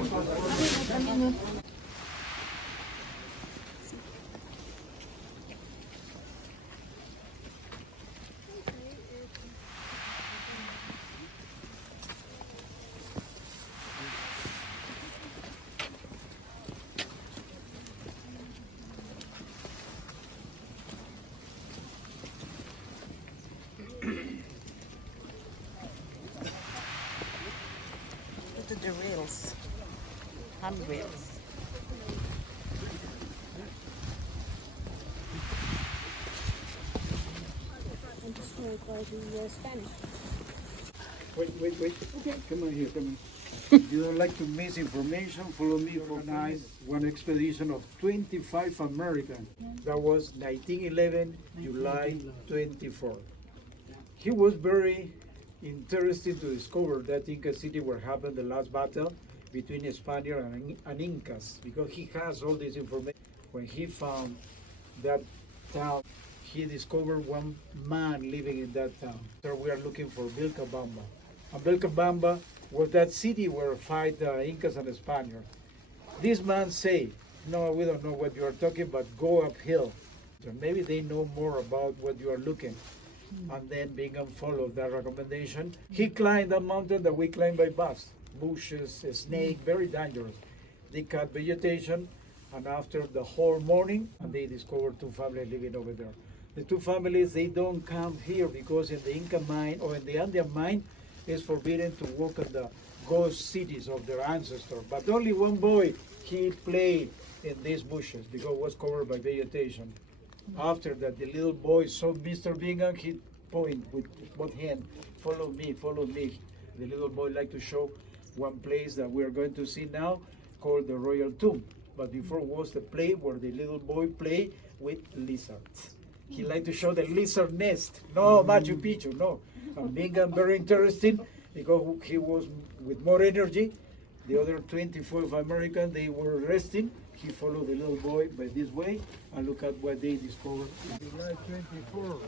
Look at the rails, handrails. I'm just going to go to Spanish. Wait. Okay, come on here, come on. If you don't like to miss information, follow me for one expedition of 25 Americans. That was 1911, July 24. He was very interested to discover that Inca city where happened the last battle between Spaniards and Incas, because he has all this information. When he found that town, he discovered one man living in that town. So we are looking for Vilcabamba. And Vilcabamba was that city where fight the Incas and the Spaniards. This man say, no, we don't know what you are talking, but go uphill. So maybe they know more about what you are looking. And then Bingham followed that recommendation. He climbed that mountain that we climbed by bus. Bushes, a snake, very dangerous. They cut vegetation, and after the whole morning, and they discovered two families living over there. The two families, they don't come here because in the Inca mine or in the Andean mine, it's forbidden to walk in the ghost cities of their ancestors. But only one boy, he played in these bushes because it was covered by vegetation. After that, the little boy saw Mr. Bingham, he pointed with both hands, follow me, follow me. The little boy liked to show one place that we are going to see now called the Royal Tomb. But before was the play where the little boy played with lizards. He liked to show the lizard nest. No, Machu Picchu, no. And Bingham, very interesting because he was with more energy. The other 24 Americans, they were resting. He followed the little boy by this way, and look at what they discovered. In July 24,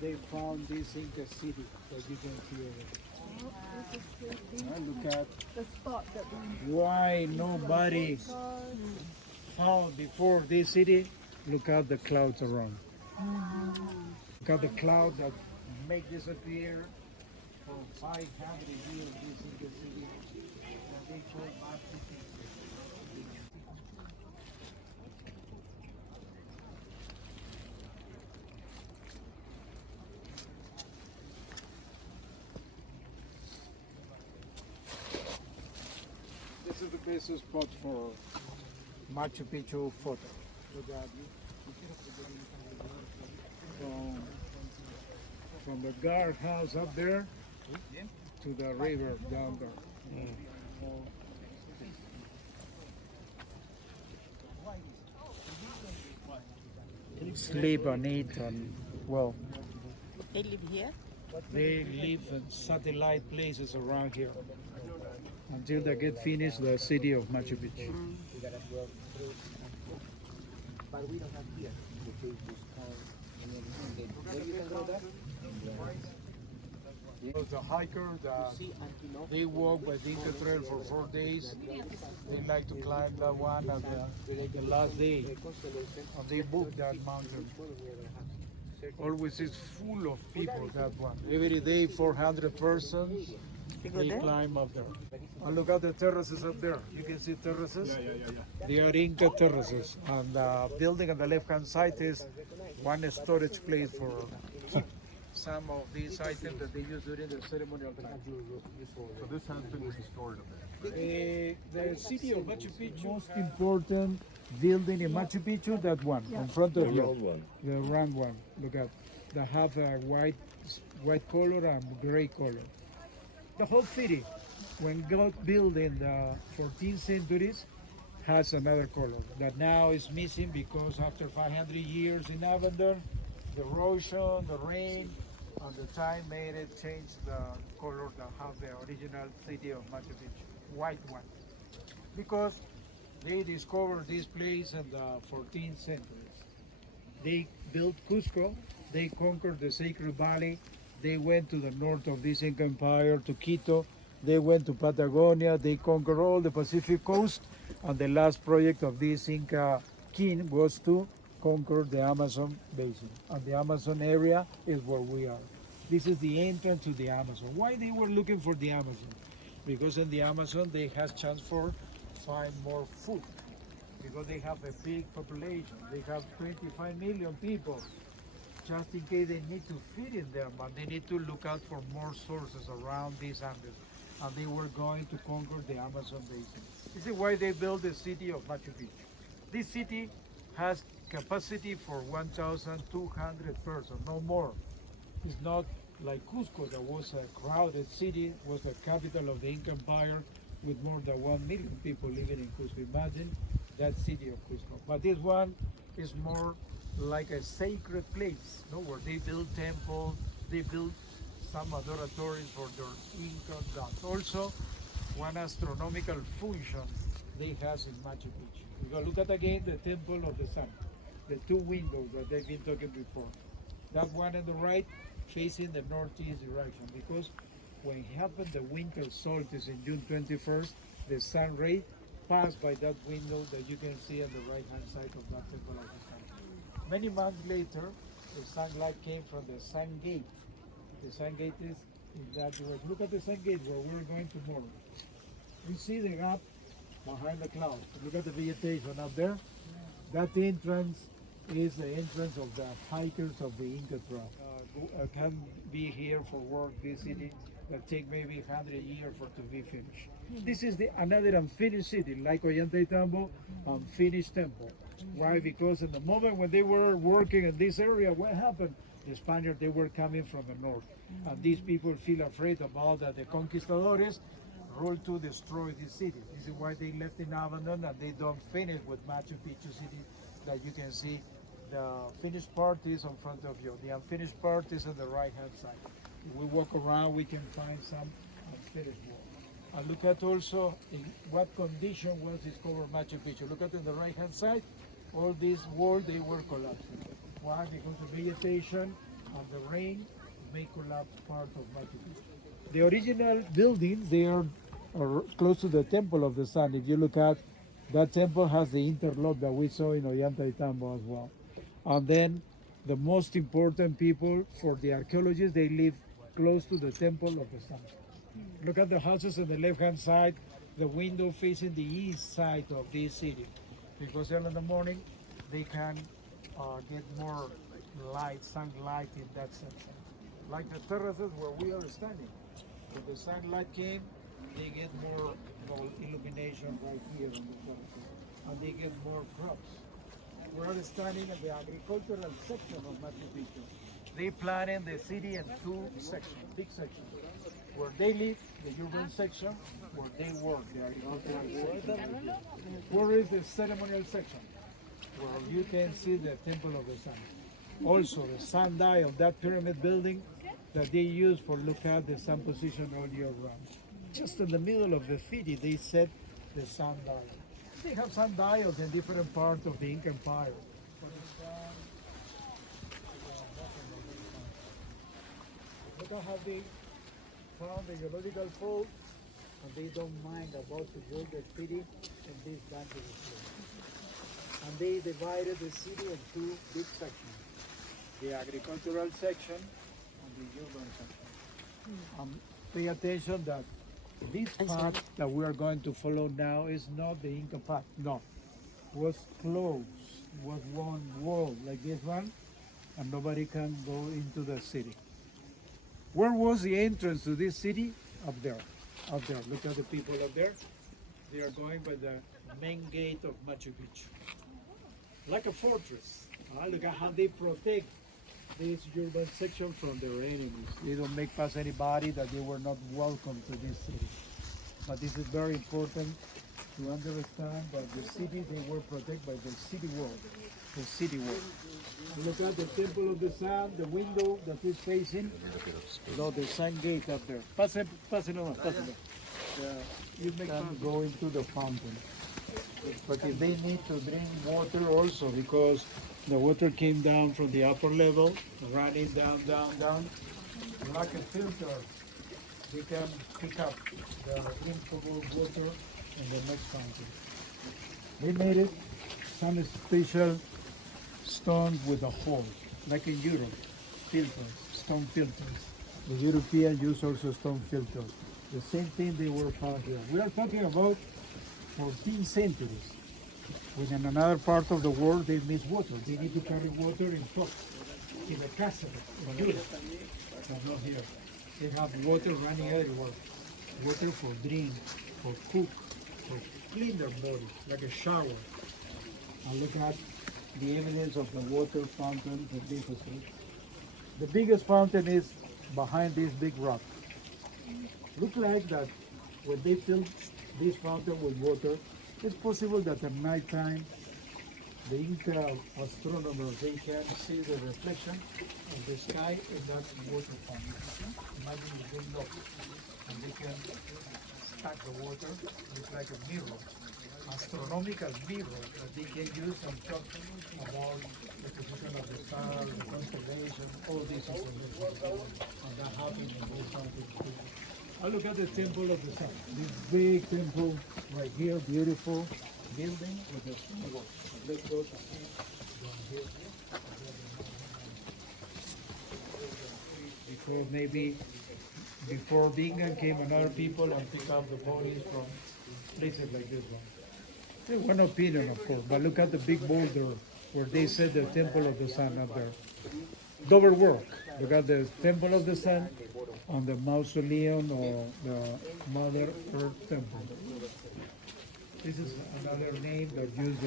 they found this Inca city that you can see over there. And look at The spot that we... why nobody found before this city. Look at the clouds around. Look at the clouds that make disappear for 500 years. This Inca city that they call Machu Picchu. This is the best spot for Machu Picchu photo. From the guardhouse up there to the river down there. Sleep and eat and well, They live here? they live in satellite places around here until they get finished the city of Machu Picchu. The hiker, they walk by the Inca Trail for 4 days. They like to climb that one at the last day, and they book that mountain. Always is full of people, that one. Every day, 400 persons, they climb up there. And look at the terraces up there. You can see terraces? They are Inca terraces. And the building on the left-hand side is one storage place for some of these items that they use during the ceremonial time. So this has been restored a bit. The city of Machu Picchu, most important building in Machu Picchu, that one, in front of you. one. The round one. Look at, they have a white color and gray color. The whole city, when God built in the 14th centuries, has another color that now is missing because after 500 years in Abandonment, the erosion, the rain, and the time made it change the color that have the original city of Machu Picchu, white one. Because they discovered this place in the 14th century. They built Cusco, they conquered the Sacred Valley, they went to the north of this Inca Empire, to Quito, They went to Patagonia, they conquered all the Pacific coast, and the last project of this Inca king was to conquer the Amazon basin. And the Amazon area is where we are. This is the entrance to the Amazon. Why they were looking for the Amazon? Because in the Amazon they have chance for find more food. Because they have a big population. They have 25 million people. Just in case they need to feed in them, but they need to look out for more sources around these Andes. And they were going to conquer the Amazon basin. This is why they built the city of Machu Picchu. This city has capacity for 1,200 persons, no more. It's not like Cusco, that was a crowded city, was the capital of the Inca Empire with more than 1 million people living in Cusco. Imagine that city of Cusco. But this one is more like a sacred place, no? Where they build temples, they build some adoratories for their Inca gods. Also, one astronomical function they has in Machu Picchu. We go look at again the temple of the sun, the two windows that they've been talking before. That one on the right facing the northeast direction, because when happened the winter solstice in June 21st, the sun ray passed by that window that you can see on the right hand side of that temple of the sun. Many months later, the sunlight came from the sun gate. The sun gate is in that direction. Look at the sun gate where we're going tomorrow. You see the gap behind the clouds. Look at the vegetation up there. That entrance is the entrance of the hikers of the Inca tribe. Can be here for work, this city, that take maybe 100 years for to be finished. This is another unfinished city, like Ollantaytambo, unfinished temple. Why? Because in the moment when they were working in this area, what happened? The Spaniards, they were coming from the north. And these people feel afraid about that the conquistadores rule to destroy this city. This is why they left in abandon and they don't finish with Machu Picchu city that you can see. The finished part is in front of you. The unfinished part is on the right hand side. If we walk around, we can find some unfinished wall. And look at also in what condition was discovered Machu Picchu. Look at on the right hand side, all these walls, they were collapsing. Why? Because the vegetation and the rain may collapse part of Machu Picchu. The original buildings, they are close to the Temple of the Sun. If you look at that temple has the interlock that we saw in Ollantaytambo as well. And then the most important people for the archaeologists, they live close to the Temple of the Sun. Look at the houses on the left-hand side, the window facing the east side of this city. Because early in the morning, they can get more light, sunlight in that section. Like the terraces where we are standing. When the sunlight came, they get more illumination right here on the terraces. And they get more crops. We're standing in the agricultural section of Machu Picchu. They planted the city in two sections, big sections. Where they live, the urban section, where they work, the agricultural section. Where is the ceremonial section? Where you can see the Temple of the Sun. Also, the sundial, that pyramid building that they use for look at the sun position all year round. Just in the middle of the city, they set the sundial. They have sundials in different parts of the Inca Empire. Look at how they found the geological fault, and they don't mind about to build the city in this dangerous place. And they divided the city in two big sections, the agricultural section and the urban section. Pay attention that this path that we are going to follow now is not the Inca path, no. It was closed, was one wall like this one, and nobody can go into the city. Where was the entrance to this city? Up there, up there. Look at the people up there. They are going by the main gate of Machu Picchu. Like a fortress. Look at how they protect this urban section from their enemies. They don't make pass anybody that they were not welcome to this city. But this is very important to understand that the city, they were protected by the city wall. The city wall. Look at the Temple of the Sun, the window that is facing, the sun gate up there. Pass it on, pass it on. You can go into the fountain. But if they need to drink water also, because the water came down from the upper level, running down, like a filter. we can pick up the inflow water in the next fountain. They made it some special stones with a hole, like in Europe, filters, stone filters. The Europeans use also stone filters. The same thing they were found here. We are talking about 14 centuries. When in another part of the world they miss water. They need to carry water in pots, in the castle, in Europe, but not here. They have water running everywhere. Water for drink, for cook, for clean their body, like a shower. And look at the evidence of the water fountain that they possess. The biggest fountain is behind this big rock. Look like that when they filled this fountain with water, it's possible that at night time the Inca astronomers, they can see the reflection of the sky in that water fountain. Imagine if they look and they can stack the water, it's like a mirror, astronomical mirror that they can use and talk about the position of the star, the constellation, all this information. And that happened in this fountain too. I look at the Temple of the Sun. This big temple right here, beautiful building with a symbol. Let's go to see down here. Because maybe before the Incan came another people and picked up the bodies from places like this one. There's one opinion, of course, but look at the big boulder where they said the Temple of the Sun up there. Double work. Look at the Temple of the Sun on the mausoleum or the Mother Earth Temple. This is another name that used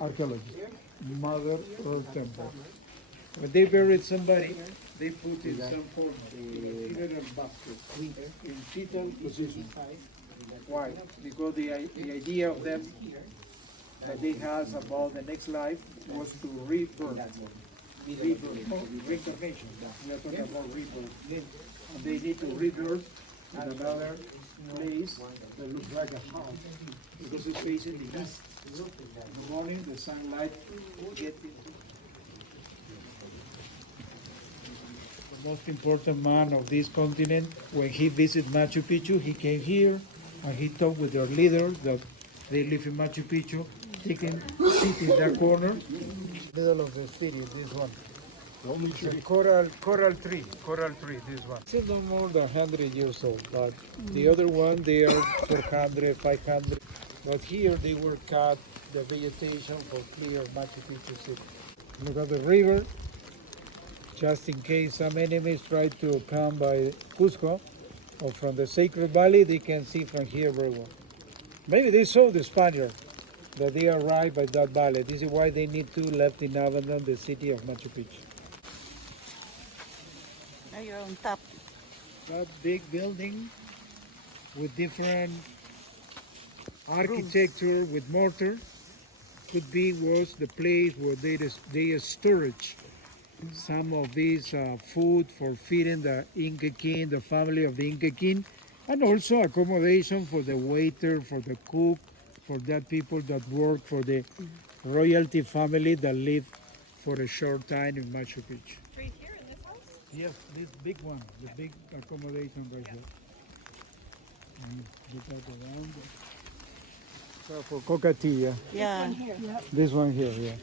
archaeologists, Mother Earth Temple. When they buried somebody, they put in some form, funeral basket, in fetal position. Why? Because the idea of them that they has about the next life was to rebirth. Reincarnation. We are talking about rebirth. And they need to rebirth in another place that looks like a house because it's facing the east. In the morning, the sunlight gets into. The most important man of this continent, when he visited Machu Picchu, he came here and he talked with their leaders that they live in Machu Picchu. He can sit in that corner, middle of the city, this one. It's a coral tree, this one. Still no more than 100 years old, but the other one, they are 400, 500. But here they were cut the vegetation for clear Machu Picchu city. Look at the river, just in case some enemies try to come by Cusco or from the Sacred Valley, they can see from here very well. Maybe they saw the Spaniards that they arrived by that valley. This is why they need to left in Abandonment, the city of Machu Picchu. Now you're on top. That big building with different architecture with mortar was the place where they storage some of these food for feeding the Inca king, the family of the Inca king, and also accommodation for the waiter, for the cook, for that people that work for the royalty family that live for a short time in Machu Picchu. Right here in this house? Yes, this big one, the big accommodation right here. And look at around. So for cocatilla, Yeah. this one here, yeah.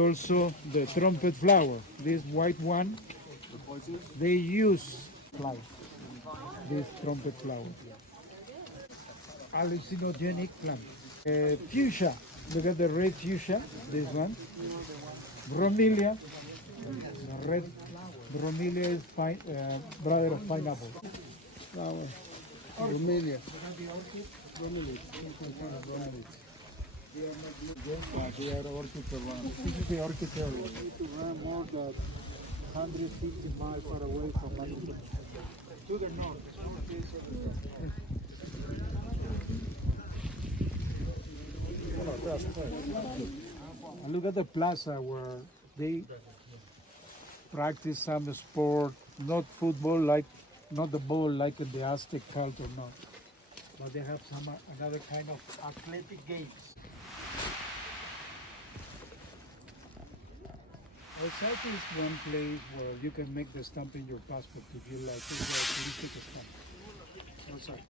Also the trumpet flower, this white one, they use flower, this trumpet flower. Hallucinogenic plant. Fuchsia, look at the red fuchsia, this one. Bromelia, the red bromelia is brother of pineapple. Flower. Bromelia. They are orchid around. This is the orchid area. We need to run more than 150 miles far away from Machu Picchu. To the north. And look at the plaza where they practice some sport, not football like, not the ball like in the Aztec culture, no. But they have some another kind of athletic games. Outside is one place where you can make the stamp in your passport if you like. It's a touristic stamp. Outside.